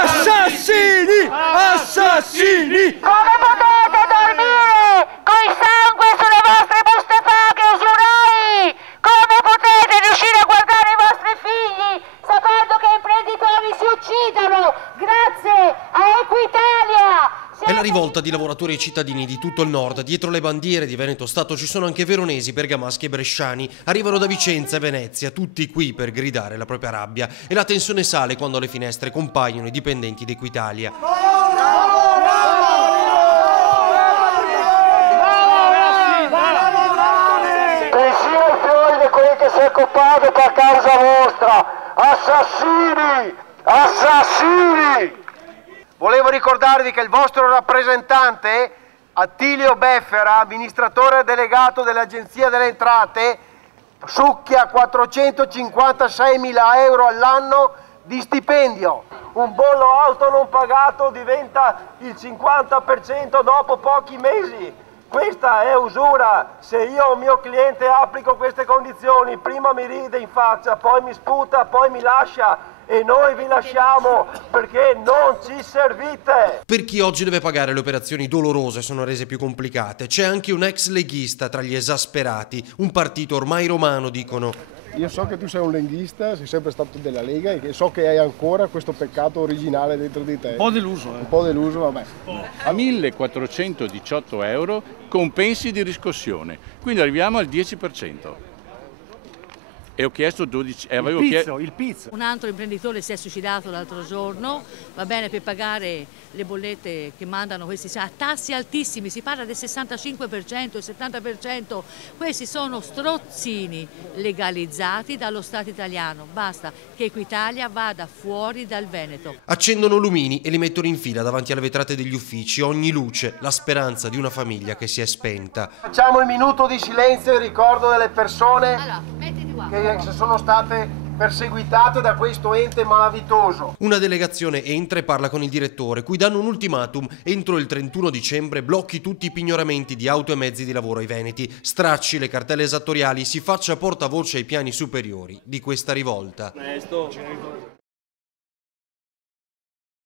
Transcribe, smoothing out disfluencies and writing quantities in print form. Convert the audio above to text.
Assassini! Assassini! Come potete dormire coi sangue sulle vostre buste paga, usurai? Come potete riuscire a guardare i vostri figli sapendo che imprenditori si uccidono grazie a Equitalia? È la rivolta di lavoratori e cittadini di tutto il nord. Dietro le bandiere di Veneto Stato ci sono anche veronesi, bergamaschi e bresciani. Arrivano da Vicenza e Venezia, tutti qui per gridare la propria rabbia. E la tensione sale quando alle finestre compaiono i dipendenti di Equitalia. Pensiero ai fiori di quelli che si è occupato per causa vostra! Assassini! Assassini! Volevo ricordarvi che il vostro rappresentante, Attilio Beffera, amministratore delegato dell'Agenzia delle Entrate, succhia 456.000 euro all'anno di stipendio. Un bollo auto non pagato diventa il 50% dopo pochi mesi. Questa è usura. Se io a un mio cliente applico queste condizioni, prima mi ride in faccia, poi mi sputa, poi mi lascia. E noi vi lasciamo perché non ci servite! Per chi oggi deve pagare le operazioni dolorose sono rese più complicate. C'è anche un ex leghista tra gli esasperati, un partito ormai romano, dicono. Io so che tu sei un leghista, sei sempre stato della Lega e so che hai ancora questo peccato originale dentro di te. Un po' deluso. Un po' deluso, vabbè. A 1.418 euro compensi di riscossione, quindi arriviamo al 10%. E ho chiesto 12, il pizzo. Un altro imprenditore si è suicidato l'altro giorno, va bene, per pagare le bollette che mandano questi a tassi altissimi, si parla del 65%, il 70%, questi sono strozzini legalizzati dallo Stato italiano, basta che Equitalia vada fuori dal Veneto. Accendono lumini e li mettono in fila davanti alle vetrate degli uffici, ogni luce, la speranza di una famiglia che si è spenta. Facciamo il minuto di silenzio in ricordo delle persone che sono state perseguitate da questo ente malavitoso. Una delegazione entra e parla con il direttore, cui danno un ultimatum: entro il 31 dicembre blocchi tutti i pignoramenti di auto e mezzi di lavoro ai veneti, stracci le cartelle esattoriali, si faccia portavoce ai piani superiori di questa rivolta.